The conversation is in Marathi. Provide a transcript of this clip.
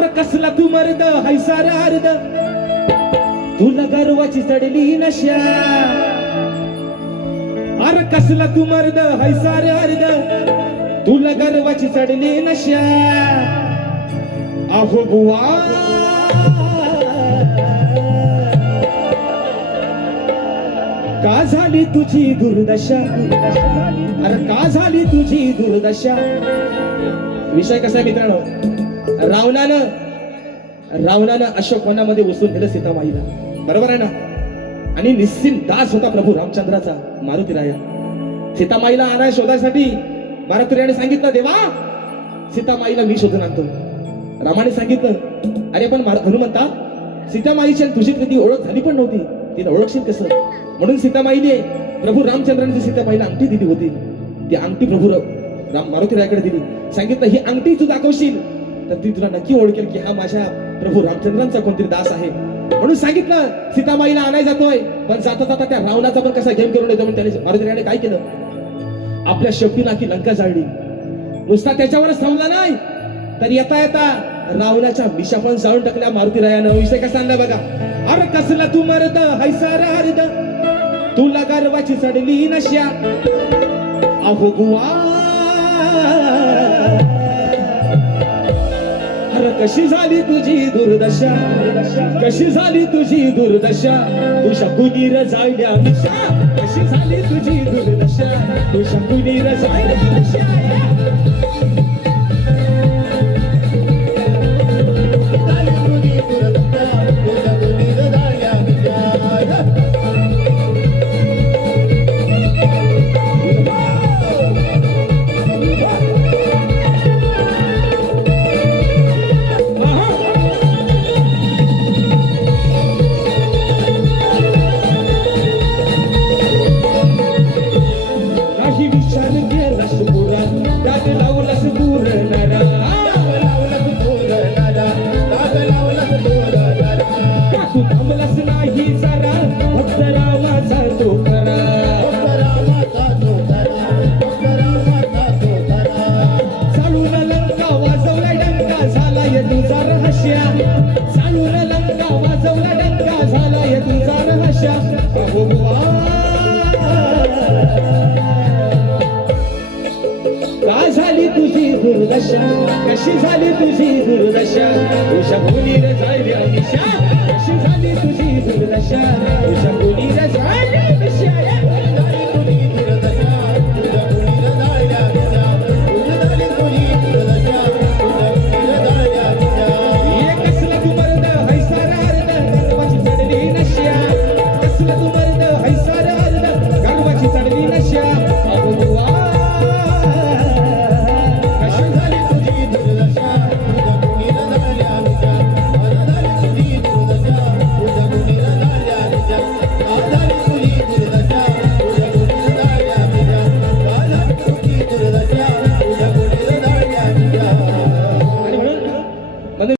अरे कसला तू मर्द हाय सारा अर्ध तुला गर्वाची चढली नशा अरे कसला तू मर्द हाय सारा अर्ध तुला गर्वाची चढली नशा अहो बुवा का झाली तुझी दुर्दशा अरे का झाली तुझी दुर्दशा विषय कसा आहे मित्रांनो रावणानं अशोक वनामध्ये घुसून दिलं सीतामाईला बरोबर आहे ना आणि निश्चित दास होता प्रभू रामचंद्राचा मारुती राया सीतामाईला आणाय शोधासाठी मारुती रायाने सांगितलं देवा सीतामाईला मी शोधून आणतो रामाने सांगितलं अरे पण हनुमंता सीतामाईची तुझी कधी ओळख झाली पण नव्हती तिला ओळखशील कसं म्हणून सीतामाईने प्रभू रामचंद्राने सीतामाईला अंगठी दिली होती ती अंगठी प्रभू मारुती रायाकडे दिली सांगितलं ही अंगठी तू दाखवशील तर ती तुला नक्की ओळखेल की हा माझ्या प्रभू रामचंद्रांचा कोणतरी दास आहे म्हणून सांगितलं सीतामाईला आणाय जातोय पण जाता जाता त्या रावणाचा पण कसा गेम करून येतो म्हणून त्याने मारुती रायाने काय केलं आपल्या शेपटीला की लंका जाळली नुसता त्याच्यावरच थांबला नाही तर येता येता रावणाच्या मिशा पण जाळून टाकल्या मारुती रायानं विषय कसा आणला बघा अरे कसला तू मर्द हाय सारा अर्ध तुला गर्वाची चढली नशा अहो बुवा अरे कशी झाली तुझी दुर्दशा कशी झाली तुझी दुर्दशा तू शकुनीर जायल्या निशा कशी झाली तुझी दुर्दशा तू शकुनीर जायल्या निशा कशी झाली तुझी दुर्दशा